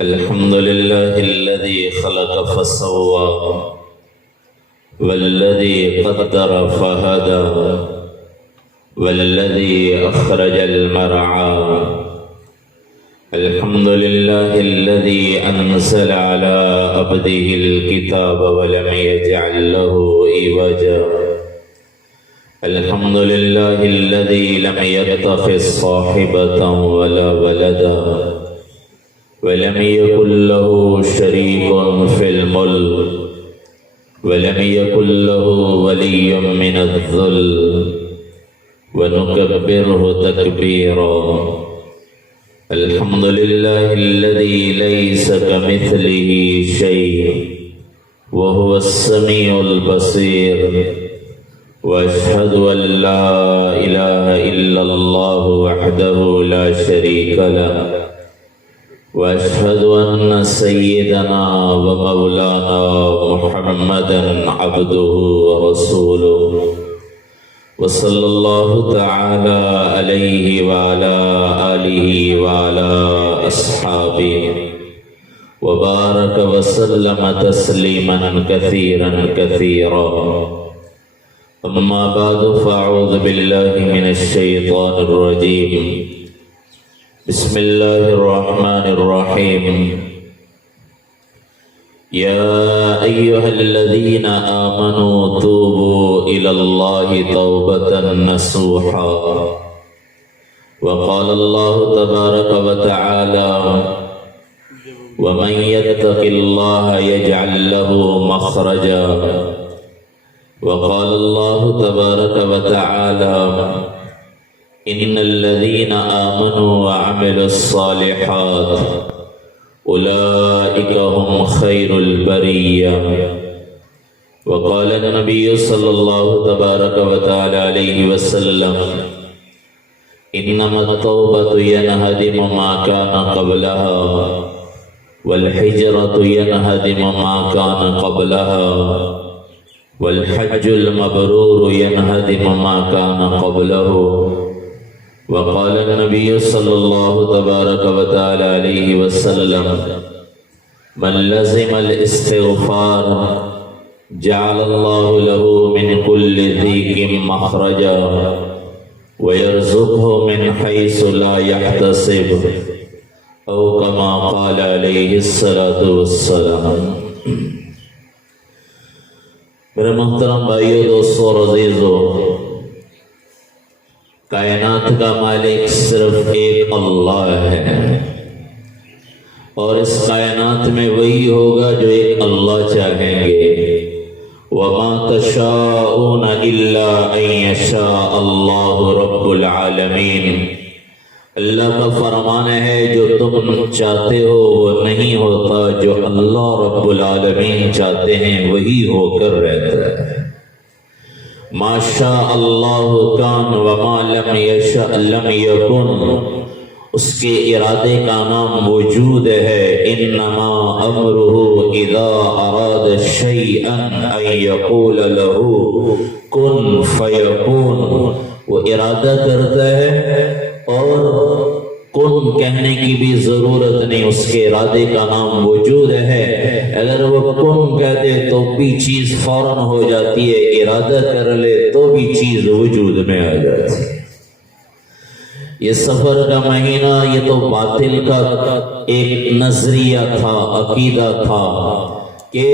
الحمد لله الذي خلق فسوى والذي قدر فهدى والذي أخرج المرعى. الحمد لله الذي أنزل على عبده الكتاب ولم يجعل له عوجا. الحمد لله الذي لم يتخذ صاحبة ولا ولدا ولم يكن له شريك في الملك ولم يكن له ولي من الذل ونكبره تكبيرا. الحمد لله الذي ليس كمثله شيء وهو السميع البصير. واشهد ان لا اله الا الله وحده لا شريك له واشهد ان سيدنا ومولانا محمدا عبده ورسوله وصلى الله تعالى عليه وعلى آله وعلى أصحابه وبارك وسلم تسليما كثيرا كثيرا. أما بعد فأعوذ بالله من الشيطان الرجيم. بسم الله الرحمن الرحيم. يا أيها الذين آمنوا توبوا إلى الله توبة نصوحا. وقال الله تبارك وتعالى ومن يتق الله يجعل له مخرجا. وقال الله تبارك وتعالى إن الذين آمنوا وعملوا الصالحات أولئك هم خير البرية. وقال النبي صلى الله تبارك وتعالى عليه وسلم إنما التوبة ينهدم ما كان قبلها والحجرة ينهدم ما كان قبلها والحج المبرور ينهدم ما كان قبله. وقال النبي صلى الله تبارك وتعالى عليه وسلم من لزم الاستغفار جعل الله له من كل ضيق مخرجا ويرزقه من حيث لا يحتسب أو كما قال عليه الصلاة والسلام. میرے محترم بھائیو، دوستو اور عزیزو، کائنات کا مالک صرف ایک اللہ ہے، اور اس کائنات میں وہی ہوگا جو ایک اللہ چاہیں گے. وَمَا تَشَاءُونَ إِلَّا أَن يَشَاءَ اللَّهُ رَبُّ الْعَالَمِينَ. اللہ کا فرمان ہے جو تم چاہتے ہو وہ نہیں ہوتا، جو اللہ رب العالمین چاہتے ہیں وہی ہو کر رہتا ہے. ما شاء اللہ کان وما لم یشاء لم یکن. اس کے ارادے کا نام وجود ہے. انما امرہ اذا اراد شیئا ان یقول له کن فیکون. وہ ارادہ کرتا ہے اور کن کہنے کی بھی ضرورت نہیں، اس کے ارادے کا نام وجود ہے. اگر وہ کن کہہ دے تو بھی چیز فوراً ہو جاتی ہے، ارادہ کر لے تو بھی چیز وجود میں آ جاتی ہے. یہ سفر کا مہینہ یہ تو باطل کا ایک نظریہ تھا، عقیدہ تھا کہ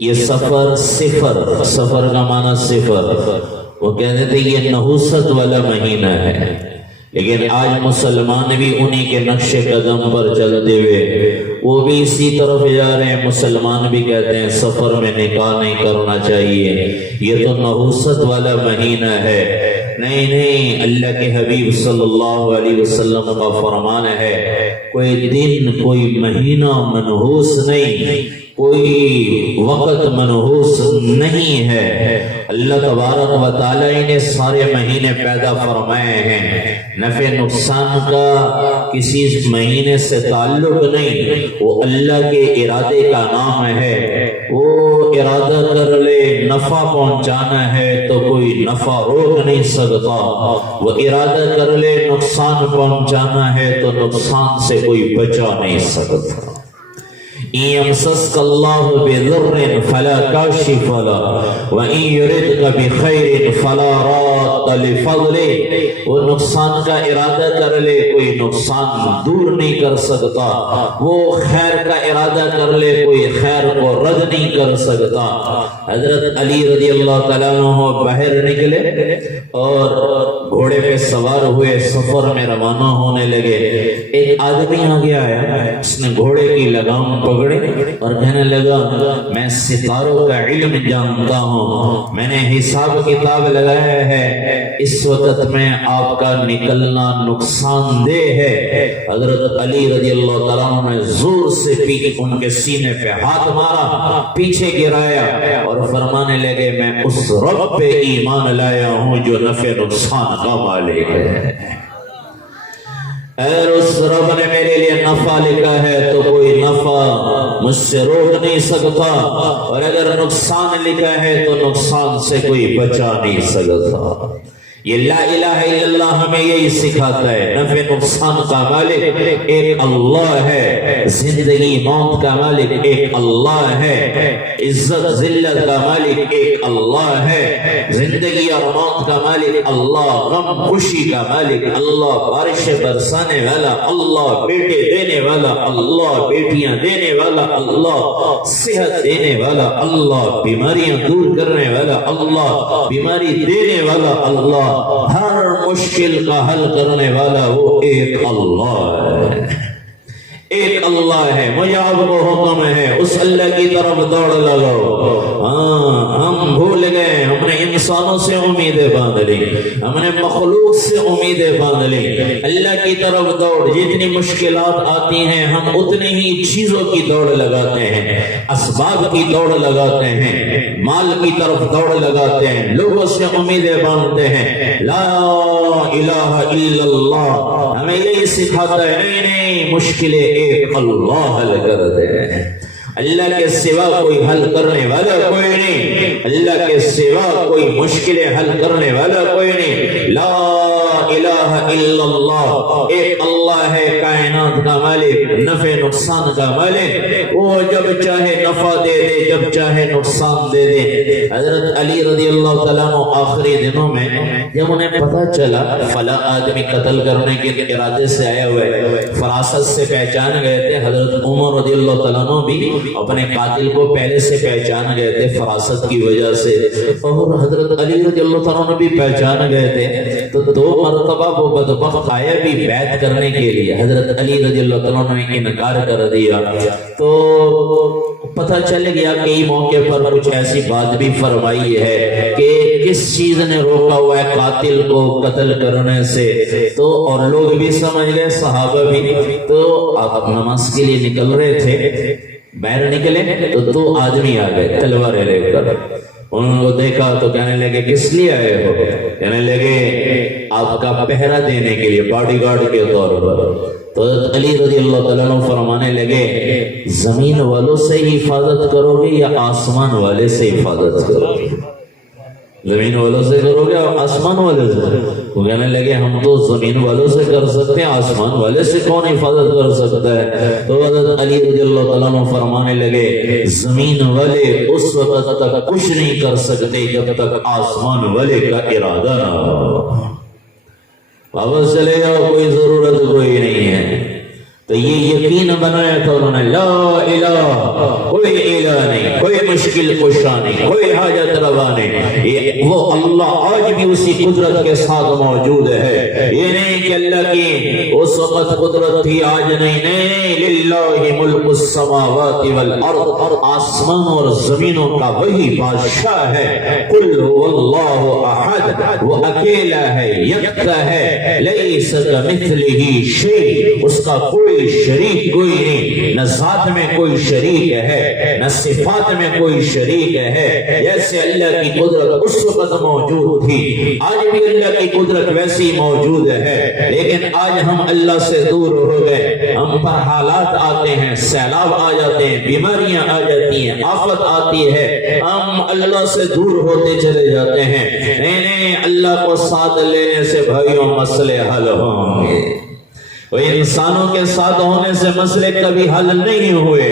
یہ سفر صفر کا معنی صفر. وہ کہتے تھے یہ نحوست والا مہینہ ہے، لیکن آج مسلمان بھی انہی کے نقش قدم پر چلتے ہوئے وہ بھی اسی طرف جا رہے ہیں. مسلمان بھی کہتے ہیں سفر میں نکاح نہیں کرنا چاہیے، یہ تو نحوست والا مہینہ ہے. نہیں، اللہ کے حبیب صلی اللہ علیہ وسلم کا فرمان ہے کوئی دن کوئی مہینہ منحوس نہیں، کوئی وقت منحوس نہیں ہے. اللہ تبارک و تعالی نے سارے مہینے پیدا فرمائے ہیں. نفع نقصان کا کسی مہینے سے تعلق نہیں، وہ اللہ کے ارادے کا نام ہے. وہ ارادہ کر لے نفع پہنچانا ہے تو کوئی نفع روک نہیں سکتا، وہ ارادہ کر لے نقصان پہنچانا ہے تو نقصان سے کوئی بچا نہیں سکتا۔ يمسسك الله بضر فلا كاشف له وإن يردك بخير فلا راد لفضله، وہ نقصان کا ارادہ کر لے کوئی نقصان دور نہیں کر سکتا، وہ خیر کا ارادہ کر لے کوئی خیر کو رد نہیں کر سکتا۔ حضرت علی رضی اللہ تعالیٰ عنہ باہر نکلے اور گھوڑے پہ سوار ہوئے سفر میں روانہ ہونے لگے۔ ایک آدمی آ گیا ہے، اس نے گھوڑے کی لگام پکڑی اور کہنے لگا میں ستاروں کا علم جانتا ہوں، میں نے حساب کتاب لگایا ہے، اس وقت میں آپ کا نکلنا نقصان دہ ہے۔ حضرت علی رضی اللہ تعالیٰ عنہ نے زور سے ان کے سینے پہ ہاتھ مارا، پیچھے گرایا اور فرمانے لگے میں اس رب پہ ایمان لایا ہوں جو نفع نقصان کا مالک ہے۔ اگر اس رب نے میرے لیے نفع لکھا ہے تو کوئی نفع مجھ سے روک نہیں سکتا، اور اگر نقصان لکھا ہے تو نقصان سے کوئی بچا نہیں سکتا۔ یہ لا الہ الا اللہ ہمیں یہی سکھاتا ہے، نفع نقصان کا مالک ایک اللہ ہے، زندگی موت کا مالک ایک اللہ ہے، عزت ذلت کا مالک ایک اللہ ہے، زندگی اور موت کا مالک اللہ، غم خوشی کا مالک اللہ، بارش برسانے والا اللہ، بیٹے دینے والا اللہ، بیٹیاں دینے والا اللہ، صحت دینے والا اللہ، بیماریاں دور کرنے والا اللہ، بیماری دینے والا اللہ، ہر مشکل کا حل کرنے والا وہ ایک اللہ ہے، ایک اللہ ہے۔ مجھے آپ کو حکم ہے اس اللہ کی طرف دوڑ لگاؤ۔ ہم بھول گئے، ہم نے انسانوں سے امیدیں باندھ لی، ہم نے مخلوق سے امیدیں باندھ لی۔ اللہ کی طرف دوڑ، جتنی مشکلات آتی ہیں ہم اتنی ہی چیزوں کی دوڑ لگاتے ہیں، اسباب کی دوڑ لگاتے ہیں، مال کی طرف دوڑ لگاتے ہیں، لوگوں سے امیدیں باندھتے ہیں۔ لا الہ الا اللہ ہمیں یہی سکھاتا ہے، نہیں نہیں مشکلیں ایک اللہ حل کر دے، اللہ کے سوا کوئی حل کرنے والا کوئی نہیں، اللہ کے سوا کوئی مشکلیں حل کرنے والا کوئی نہیں۔ لا الہ الا اللہ، ایک اللہ ہے کائنات کا مالک، نفع نقصان کا مالک، وہ جب چاہے نفع دے دے، جب چاہے نقصان دے دے۔ حضرت علی رضی اللہ تعالیٰ عنہ آخری دنوں میں جب انہیں پتا چلا فلاں آدمی قتل کرنے کے ارادے سے آئے ہوئے، فراست سے پہچان گئے تھے، حضرت عمر رضی اللہ تعالیٰ عنہ بھی اپنے قاتل کو پہلے سے پہچان گئے تھے فراست کی وجہ سے، اور حضرت علی رضی اللہ تعالیٰ عنہ بھی پہچان گئے تھے، تو دو مرتبہ وہ بدبخت آئے بھی بیعت کرنے کے لیے، حضرت علی رضی اللہ تعالیٰ عنہ نے انکار کر دیا، تو پتہ چل گیا کئی موقع پر کچھ ایسی بات بھی فرمائی ہے کہ کس چیز نے روکا ہوا ہے قاتل کو قتل کرنے سے، تو اور لوگ بھی سمجھ گئے، صحابہ بھی، تو آپ نماز کے لیے نکل رہے تھے، باہر نکلے تو دو آدمی آ گئے تلواریں لے کر، انہوں کو دیکھا تو کہنے لگے کس لیے آئے ہو؟ کہنے لگے آپ کا پہرا دینے کے لیے، باڈی گارڈ کے طور پر۔ تو علی رضی اللہ تعالیٰ عنہ فرمانے لگے زمین والوں سے ہی حفاظت کرو گے یا آسمان والے سے حفاظت کرو گے؟ زمین والوں سے کرو گے اور آسمان والے سے؟ وہ کہنے لگے ہم تو زمین والوں سے کر سکتے ہیں، آسمان والے سے کون حفاظت کر سکتا ہے؟ تو حضرت علی رضی اللہ تعالیٰ عنہ فرمانے لگے زمین والے اس وقت تک کچھ نہیں کر سکتے جب تک آسمان والے کا ارادہ نہ ہو۔ واپس چلے جاؤ، کوئی ضرورت کوئی نہیں ہے۔ تو یہ یقین بنایا تھا انہوں نے، لا الہ، کوئی الہ نہیں، کوئی مشکل کشا نہیں، کوئی حاجت روا نہیں، وہ اللہ آج بھی اسی قدرت کے ساتھ موجود ہے۔ یہ نہیں کہ اللہ کی اس وقت قدرت تھی آج نہیں، للہ ملک السماوات والارض، آسمان اور زمینوں کا وہی بادشاہ ہے۔ قل هو اللہ احد، وہ اکیلا ہے، یکتا ہے، لیس کمثلہ شیء، اس کا کوئی شریک کوئی نہیں، نہ ذات میں کوئی شریک ہے، نہ صفات میں کوئی شریک ہے۔ جیسے اللہ کی قدرت اس وقت موجود تھی، آج بھی اللہ کی قدرت ویسی موجود ہے، لیکن آج ہم اللہ سے دور ہو گئے، ہم پر حالات آتے ہیں، سیلاب آ جاتے ہیں، بیماریاں آ جاتی ہیں، آفت آتی ہے، ہم اللہ سے دور ہوتے چلے جاتے ہیں۔ نہیں اللہ کو ساتھ لینے سے بھائیوں مسئلے حل ہوں گے۔ وہ انسانوں کے ساتھ ہونے سے مسئلے کبھی حل نہیں ہوئے۔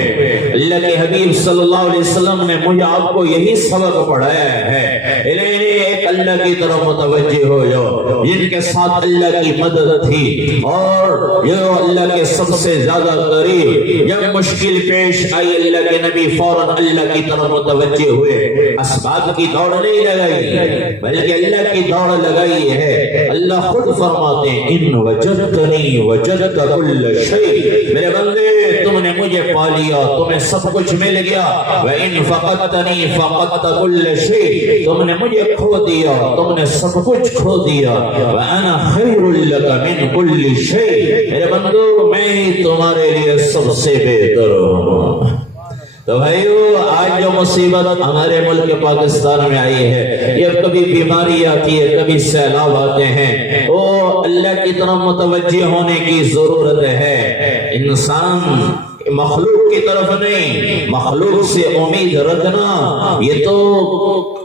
اللہ کے حبیب صلی اللہ علیہ وسلم نے مجھے آپ کو یہی سبق پڑھایا ہے، ایک اللہ کی طرف متوجہ ہو جاؤ جن کے ساتھ اللہ کی مدد تھی، اور یہ اللہ کے سب سے زیادہ قریب جب مشکل پیش آئی اللہ کے نبی فوراً اللہ کی طرف متوجہ ہوئے، اسباب کی دوڑ نہیں لگائی بلکہ اللہ کی دوڑ لگائی ہے۔ اللہ خود فرماتے ہیں ان وجدتنی وجدت کل شیء، میرے بندے تم نے مجھے پا لیا تمہیں سب کچھ مل گیا، وَإِن فَقَدْتَنِي فَقَدْتَ كُلَّ شَيْءٍ، تم نے مجھے کھو دیا تم نے سب کچھ کھو دیا، وَأَنَا خَيْرٌ لَكَ مِنْ كُلِّ شَيْءٍ، میرے بندو میں ہی تمہارے لیے سب سے بہتر ہوں۔ تو بھائیو آج جو مصیبت ہمارے ملک پاکستان میں آئی ہے، یہ کبھی بیماری آتی ہے کبھی سیلاب آتے ہیں، وہ اللہ کی طرف متوجہ ہونے کی ضرورت ہے۔ انسان مخلوق کی طرف نہیں، مخلوق سے امید رکھنا یہ تو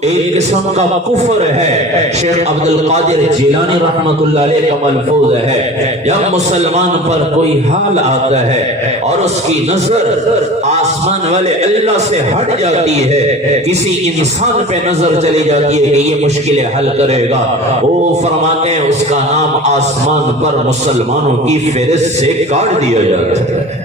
ایک قسم کا کفر ہے۔ شیخ عبد القادر جیلانی رحمت اللہ علیہ کا ملفوظ ہے، جب مسلمان پر کوئی حال آتا ہے اور اس کی نظر آسمان والے اللہ سے ہٹ جاتی ہے، کسی انسان پہ نظر چلی جاتی ہے کہ یہ مشکلیں حل کرے گا، وہ فرماتے ہیں اس کا نام آسمان پر مسلمانوں کی فہرست سے کاٹ دیا جاتا ہے۔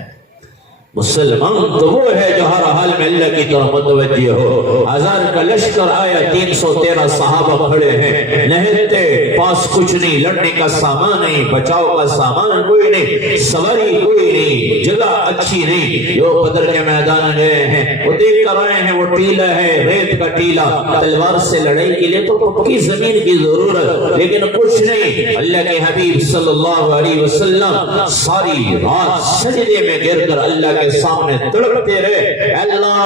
مسلمان تو وہ ہے جو ہر حال میں اللہ کی طرف متوجہ ہو۔ 1000 کا لشکر آیا، 313 صحابہ کھڑے ہیں، نہتے پاس کچھ نہیں، لڑنے کا سامان نہیں، بچاؤ کا سامان کوئی نہیں، سواری کوئی نہیں، جگہ اچھی نہیں۔ جو بدر کے میدان گئے ہیں وہ دیکھ کر آئے ہیں، وہ ٹیلا ہے، ریت کا ٹیلا، تلوار سے لڑائی کے لیے تو پکی زمین کی ضرورت، لیکن کچھ نہیں۔ اللہ کے حبیب صلی اللہ علیہ وسلم ساری رات سجدے میں گر کر اللہ کے سامنے تڑپتے رہے، اللہ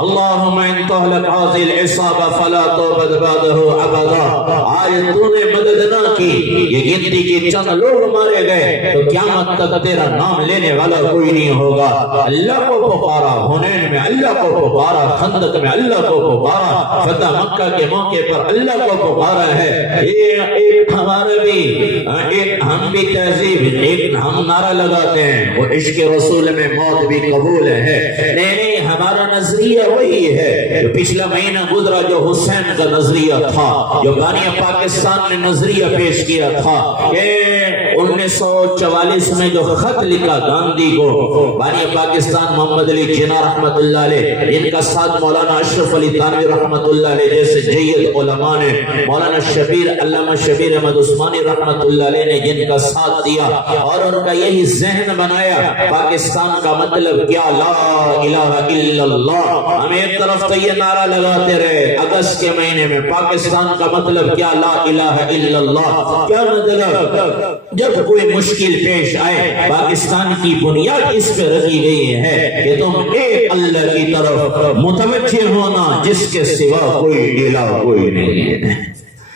اللہم ان تہلک هذه العصابہ فلا توبد بعدہ ابدا، آج تو نے مدد نہ کی، یہ گنتی کے چند لوگ مارے گئے تو قیامت تک تیرا نام لینے والا کوئی نہیں ہوگا۔ اللہ کو پکارا، حنین میں اللہ کو پکارا، خندق میں اللہ کو پکارا، فتح مکہ کے موقع پر اللہ کو پکارا ہے۔ ایک ہمارا بھی ہم بھی تہذیب ایک ہم نعرہ لگاتے ہیں، وہ عشق رسول میں موت بھی قبول ہے، نہیں ہمارا نظریہ وہی ہے جو پچھلا مہینہ گزرا، جو حسین کا نظریہ تھا، جو بانی پاکستان نے نظریہ پیش کیا تھا کہ 1944 میں جو خط لکھا گاندھی کو، بانی پاکستان محمد علی جناح رحمت اللہ علیہ، ان کا ساتھ مولانا اشرف علی تھانوی رحمت اللہ علیہ جیسے جید علماء نے، مولانا شبیر علامہ شبیر احمد عثمانی رحمت اللہ علیہ نے جن کا ساتھ دیا، اور ان کا یہی ذہن بنایا پاکستان کا مطلب کیا، لا الہ الا اللہ۔ ہم ایک طرف تو یہ نعرہ لگاتے رہے اگست کے مہینے میں، پاکستان کا مطلب کیا، لا الہ الا اللہ۔ کیا مطلب؟ جب کوئی مشکل پیش آئے، پاکستان کی بنیاد اس پہ رکھی گئی ہے کہ تم ایک اللہ کی طرف متوجہ ہونا جس کے سوا کوئی الہ کوئی نہیں ہے۔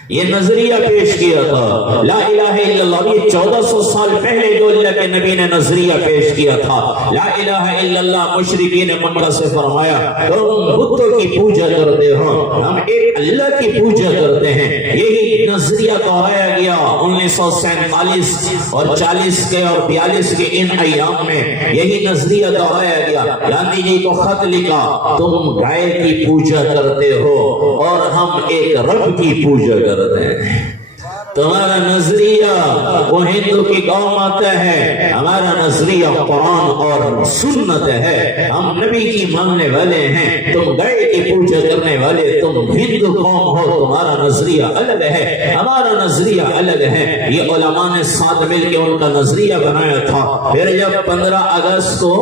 یہ نظریہ پیش کیا تھا لا الہ الا اللہ، یہ 1400 سال پہلے جو اللہ کے نبی نے نظریہ پیش کیا تھا لا الہ الا اللہ، مشرکین مکہ سے فرمایا تم بتوں کی پوجا کرتے ہو، ہم ایک اللہ کی پوجا کرتے ہیں۔ یہی نظریہ دہرایا گیا 1947 اور 40 کے اور 42 کے ان ایام میں، یہی نظریہ دہرایا گیا۔ گاندھی جی کو خط لکھا تم گائے کی پوجا کرتے ہو اور ہم ایک رب کی پوجا کرتے ہیں۔ تمہارا نظریہ وہ ہندو کی قوم آتا ہے، ہمارا نظریہ قرآن اور سنت ہے، ہم نبی کی ماننے والے ہیں، تم گائے کی پوجا کرنے والے، تم ہندو قوم ہو، تمہارا نظریہ الگ ہے، ہمارا نظریہ الگ ہے۔ یہ علماء نے ساتھ مل کے ان کا نظریہ بنایا تھا۔ پھر جب 15 اگست کو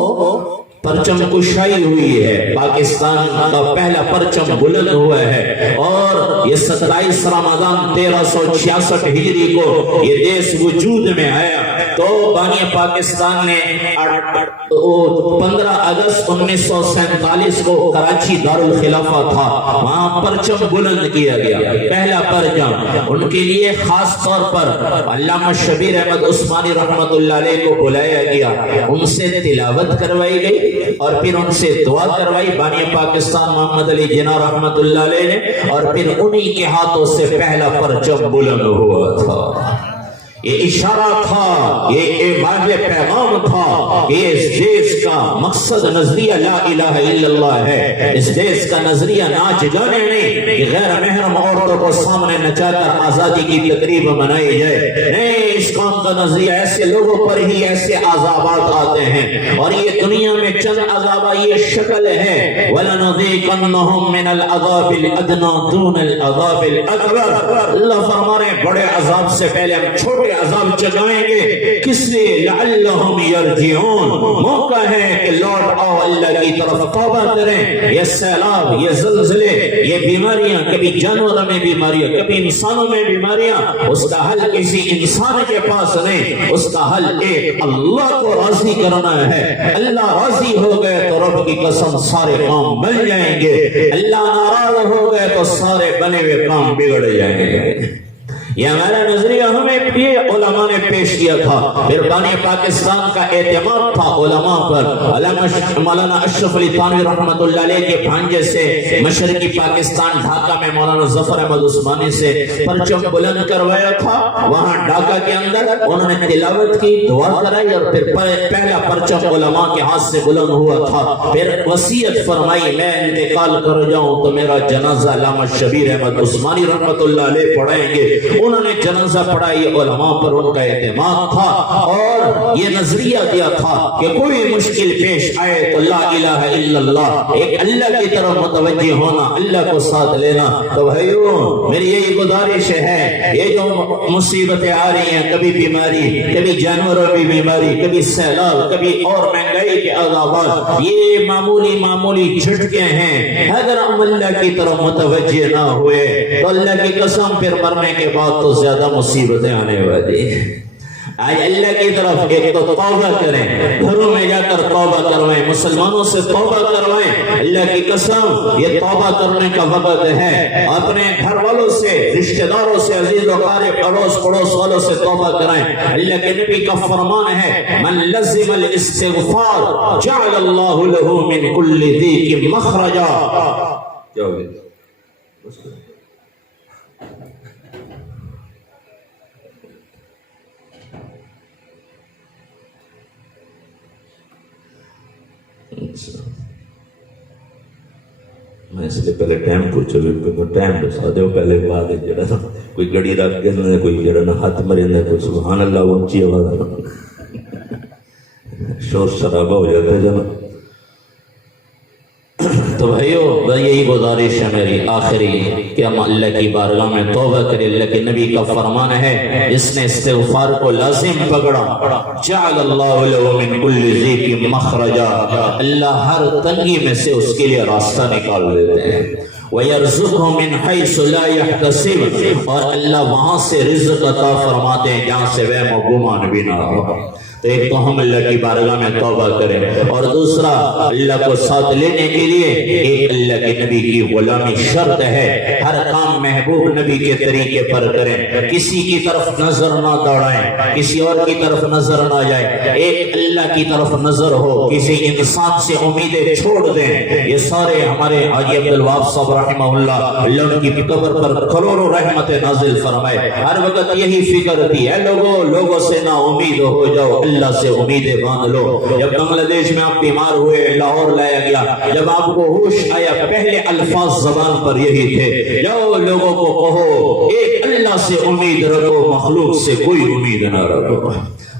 پرچم کشائی ہوئی ہے، پاکستان کا پہلا پرچم بلند ہوا ہے، اور یہ 27 رمضان 1366 ہجری کو یہ دیش وجود میں آیا، تو بانی پاکستان نے 15 اگست 1947 کو کراچی دارالخلافہ تھا، وہاں پرچم بلند کیا گیا، پہلا پرچم۔ ان کے لیے خاص طور پر علامہ شبیر احمد عثمانی رحمت اللہ علیہ کو بلایا گیا، ان سے تلاوت کروائی گئی اور پھر ان سے دعا کروائی بانی پاکستان محمد علی جناح رحمت اللہ علیہ نے، اور پھر انہی کے ہاتھوں سے پہلا پرچم بلند ہوا تھا۔ یہ اشارہ تھا، یہ واضح پیغام تھا کہ اس دیش کا مقصد نظریہ لا الہ الا اللہ ہے۔ اس دیش کا نظریہ ناچ گانے نہیں کہ غیر محرم عورتوں کو سامنے نچا کر آزادی کی تقریب منائی جائے، نہیں، اس قوم کا نظریہ ایسے لوگوں پر ہی ایسے عذابات آتے ہیں، اور یہ دنیا میں چند عذاب یہ شکل ہے، وَلَنُذِيقَنَّهُم مِّنَ الْعَذَابِ الْأَدْنَىٰ دُونَ الْعَذَابِ الْأَكْبَرِ۔ اللہ فرما رہے ہیں بڑے عذاب سے پہلے ہم چھوٹے عذاب چکائیں گے، کس لیے؟ لعلہم یرجعون، موقع ہے کہ لوٹ آؤ اللہ کی طرف، توبہ کریں۔ یہ سیلاب، یہ زلزلے، یہ بیماریاں، کبھی جانوروں میں بیماریاں، کبھی انسانوں میں بیماریاں، اس کا حل کسی انسان کے پاس نہیں، اس کا حل ایک اللہ کو راضی کرنا ہے۔ اللہ راضی ہو گئے تو رب کی قسم سارے کام بن جائیں گے، اللہ ناراض ہو گئے تو سارے بنے ہوئے کام بگڑ جائیں گے۔ یہ ہمارا نظریہ ہمیں یہ علماء نے پیش کیا تھا، پھر بانی پاکستان کا اعتماد تھا علماء پر۔ مولانا اشرف علی تھانوی رحمۃ اللہ علیہ کے بھانجے سے مشرقی پاکستان ڈھاکہ میں مولانا ظفر احمد عثمانی سے پرچم بلند کروایا تھا، وہاں ڈھاکہ کے اندر انہوں نے تلاوت کی، دعا کرائی، اور پھر پہلا پرچم علماء کے ہاتھ سے بلند ہوا تھا۔ پھر وصیت فرمائی میں انتقال کر جاؤں تو میرا جنازہ علامہ شبیر احمد عثمانی رحمۃ اللہ علیہ پڑھائیں گے۔ انہوں نے جنازہ پڑھائی، علماء پر ان کا اعتماد تھا، اور یہ نظریہ دیا تھا کہ کوئی مشکل پیش آئے تو لا الہ الا اللہ، ایک اللہ کی طرف متوجہ ہونا، اللہ کو ساتھ لینا۔ تو بھائیو میری یہی گزارش ہے، یہ جو مصیبتیں آ رہی ہیں، کبھی بیماری، کبھی جانوروں کی بیماری، کبھی سیلاب، کبھی اور مہنگائی کے عذابات، یہ معمولی جھٹکے ہیں۔ اگر ہم اللہ کی طرف متوجہ نہ ہوئے تو اللہ کی قسم پھر مرنے کے بعد تو زیادہ مصیبتیں آنے والی ہیں۔ آج اللہ کی طرف ایک تو توبہ کریں، گھروں میں جا کر توبہ کروائیں، مسلمانوں سے توبہ کروائیں۔ اللہ کی قسم یہ توبہ کرنے کا وقت ہے، اپنے گھر والوں سے، رشتہ داروں سے، عزیز و قارب، پڑوس والوں سے توبہ کرائیں۔ اللہ کے نبی کا فرمان ہے من لزم الاستغفار جعل اللہ له من كل ضيق مخرجا۔ میں اس لیے پہلے ٹائم پوچھو، ٹائم بسا دو پہلے، بعد جڑا کوئی گڑی رکھ کے کوئی جڑا نہ ہاتھ مرے نہ کوئی سبحان اللہ اونچی آواز شور شرابہ ہو جاتا ہے جناب۔ تو بھائیو یہی گزارش ہے میری آخری کہ ہم اللہ کی بارگاہ میں توبہ کریں۔ اللہ کے نبی کا فرمان ہے جس نے استغفار کو لازم پکڑا جعل اللہ له من كل ضيق مخرجا، اللہ ہر تنگی میں سے اس کے لیے راستہ نکال دیتے ہیں۔ وَيَرْزُقْهُ مِنْ حَيْثُ لَا يَحْتَسِبُ، اور اللہ وہاں سے رزق عطا فرماتے ہیں جہاں سے وہم و گمان بھی نہ ہو۔ تو ایک تو ہم اللہ کی بارگاہ میں توبہ کریں، اور دوسرا اللہ کو ساتھ لینے کے لیے ایک اللہ کے نبی کی غلامی شرط ہے۔ ہر کام محبوب نبی کے طریقے پر کریں، کسی کی طرف نظر نہ دوڑائیں، کسی اور کی طرف نظر نہ جائیں، ایک اللہ کی طرف نظر ہو، کسی انسان سے امیدیں چھوڑ دیں۔ یہ سارے ہمارے حاجی عبدالوہاب صاحب رحمہ اللہ ان کی قبر پر کروڑوں رحمت نازل فرمائے، ہر وقت یہی فکر تھی، اے لوگوں سے نہ امید ہو جاؤ، اللہ سے امیدیں باندھ لو۔ جب بنگلہ دیش میں آپ بیمار ہوئے، لاہور لایا گیا، جب آپ کو ہوش آیا، پہلے الفاظ زبان پر یہی تھے، جاؤ لوگوں کو کہو ایک اللہ سے امید رکھو، مخلوق سے کوئی امید نہ رکھو۔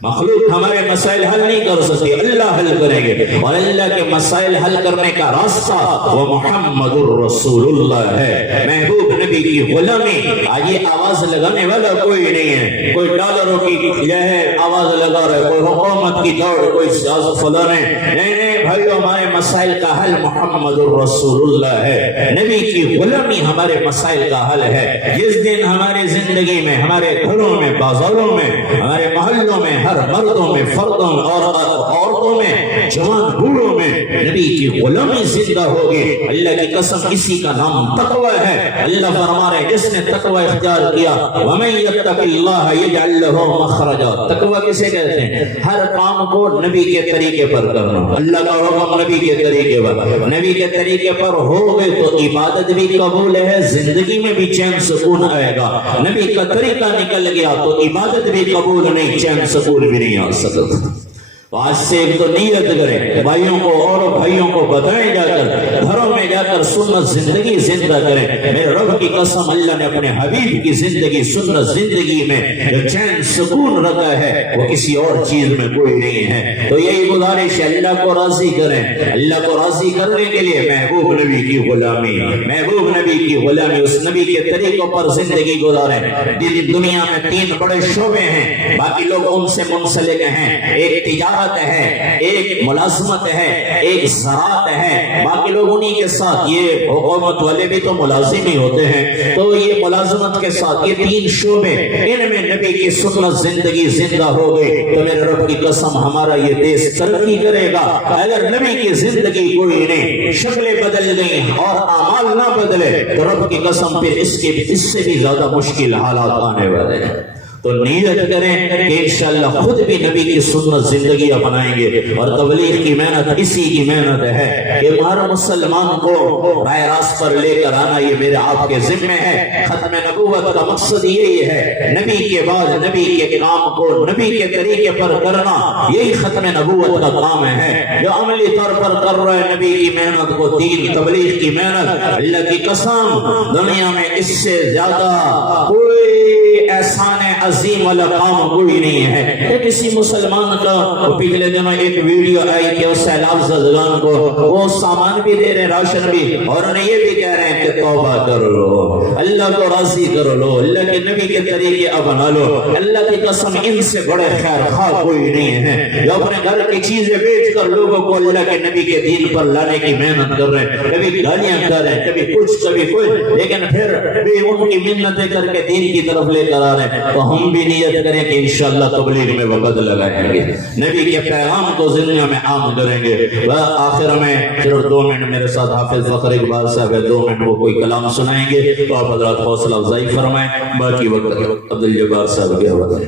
مخلوق ہمارے مسائل حل نہیں کر سکتی، اللہ حل کریں گے، اور اللہ کے مسائل حل کرنے کا راستہ وہ محمد الرسول اللہ ہے، محبوب نبی کی غلامی۔ آج یہ آواز لگانے والا کوئی نہیں ہے، کوئی ڈالروں کی جو ہے آواز لگا رہا ہے، کوئی حکومت کی دوڑ، کوئی سیاست فلاں نہیں بھائیو، ہمارے مسائل کا حل محمد الرسول اللہ ہے، نبی کی غلامی ہمارے مسائل کا حل ہے۔ جس دن ہماری زندگی میں، ہمارے گھروں میں، بازاروں میں، ہمارے محلوں میں، ہر مردوں میں، فردوں اور عورتوں میں، جوان بوڑھوں میں نبی کی غلامی زندہ ہوگی۔ اللہ کی قسم اسی کا نام تقوی ہے۔ اللہ فرما رہے جس نے تقوی اختیار کیا وَمَن يَتَّقِ اللَّهَ يَجْعَل لَّهُ مَخْرَجًا، تقوی کسے کہتے ہیں؟ ہر کام کو نبی کے طریقے پر کرنا، اللہ کا حکم نبی کے طریقے پر، نبی کے طریقے پر ہو گئے تو عبادت بھی قبول ہے، زندگی میں بھی چین سکون آئے گا۔ نبی کا طریقہ نکل گیا تو عبادت بھی قبول نہیں، چین سکون بھی نہیں آ سکتا۔ آج سے ایک تو نیت کریں، بھائیوں کو اور بھائیوں کو بتائیں، جا کر گھروں میں جا کر سنت زندگی زندہ کریں۔ میرے رب کی قسم اللہ نے اپنے حبیب کی زندگی سنت زندگی میں جو چین سکون رکھا ہے وہ کسی اور چیز میں کوئی نہیں ہے۔ تو یہی گزارش ہے، اللہ کو راضی کریں۔ اللہ کو راضی کرنے کے لیے محبوب نبی کی غلامی، محبوب نبی کی غلامی، اس نبی کے طریقوں پر زندگی گزاریں۔ دنیا میں 3 بڑے شعبے ہیں، باقی لوگ ان سے منسلک ہیں۔ ایک تجارت ہے، ایک ملازمت ہے، ایک زراعت ہے، باقی لوگ انہی کے ساتھ، یہ حکومت والے بھی تو ملازم ہی ہوتے ہیں، تو یہ ملازمت کے ساتھ یہ 3 شعبے، ان میں نبی کی سنت زندگی زندہ ہو گئی تو میرے رب کی قسم ہمارا یہ دیش ترقی کرے گا۔ اگر نبی کی زندگی کوئی نہیں، شکلیں بدل گئی اور اعمال نہ بدلے تو رب کی قسم پھر اس سے بھی زیادہ مشکل حالات آنے والے ہیں۔ تو نیت کریں کہ انشاءاللہ خود بھی نبی کی سنت زندگی اپنائیں گے، اور تبلیغ کی محنت اسی کی محنت ہے کہ ہر مسلمان کو راہ راست پر لے کر آنا، یہ میرے آپ کے ذمہ ہے۔ ختم نبوت کا مقصد یہی ہے، نبی کے بعد نبی کے کام کو نبی کے طریقے پر کرنا، یہی ختم نبوت کا کام ہے۔ جو عملی طور پر کر رہے ہیں نبی کی محنت کو، دین تبلیغ کی محنت، اللہ کی قسم دنیا میں اس سے زیادہ کوئی احسان عظیم والا کام کوئی نہیں ہے۔ کسی مسلمان کا پچھلے دنوں ایک ویڈیو آئی کہ وہ سیلاب زدگان کو وہ سامان بھی دے رہے، راشن بھی، اور انہیں یہ بھی کہہ رہے ہیں کہ توبہ کر لو، اللہ کو راضی کر لو، اللہ کے نبی کے طریقے اپنا لو۔ اللہ کی قسم ان سے بڑے خیر خواہ کوئی نہیں ہے جو اپنے گھر کی چیزیں بیچ کر لوگوں کو اللہ کے نبی کے دین پر لانے کی محنت کر رہے ہیں، کبھی گالیاں کر رہے ہیں، کبھی کچھ کبھی کچھ، لیکن پھر بھی ان کی منتیں کر کے دین کی طرف لے کر آ رہے ہیں۔ تو ہم بھی نیت کریں کہ انشاءاللہ تبلیغ میں وقت لگائیں گے، نبی کے پیغام کو دنیا میں عام کریں گے۔ آخر میں صرف 2 منٹ میرے ساتھ حافظ فخر اقبال صاحب ہے، 2 منٹ وہ کوئی کلام سنائیں گے تو آپ حضرات حوصلہ افزائی فرمائیں، باقی وقت عبدالجبار صاحب کے حوالے۔